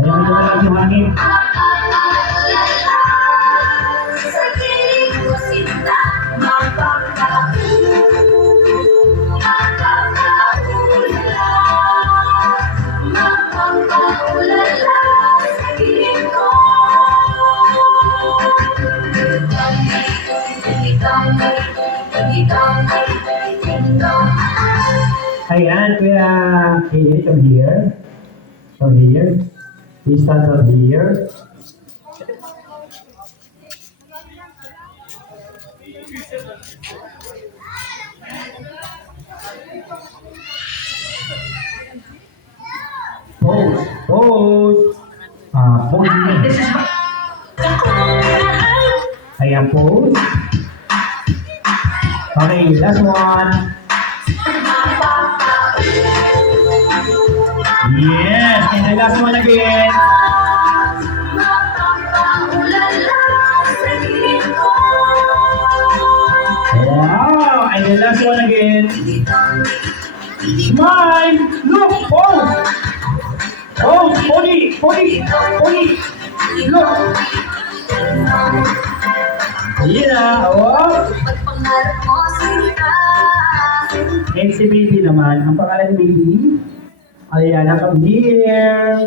Ayan, ito na yung hangin. Ayan, kuya, okay, from here. From here. We start from here. Pose, pose. Pose din. Ayan, pose. Okay, last one. Yes, and the last one again. Wow, and the last one again. Smile, look, pose. Pose, body, body, body. Look. Yeah, oh. And si baby naman, ang pangalan ni baby? Ayan, come here.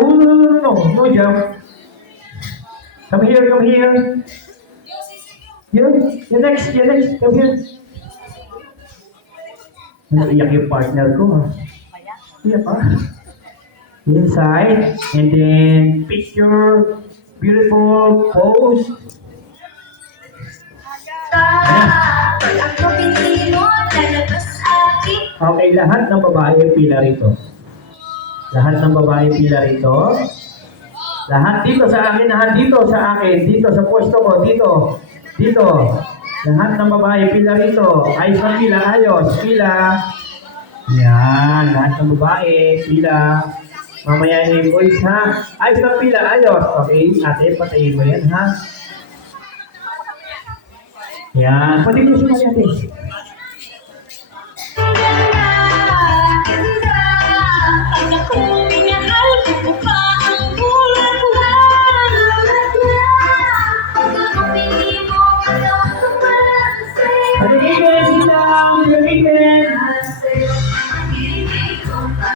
Oh, no, no jump. Come here, come here. You next, come here. Naiyak yung partner ko, ha? Iyak, ha? Inside, and then picture, beautiful pose. Okay, lahat ng babae pila rito. Lahat ng babae pila rito. Lahat dito sa akin, lahat dito sa akin, dito sa pwesto ko, dito. Dito. Lahat ng babae pila rito. Ayos na pila, ayos. Pila. Yan, lahat ng babae pila. Mamaya yung boys, ha? Ayos na pila, ayos. Okay, ate, patayin mo yan, ha? Yan, pati mo sumali ate.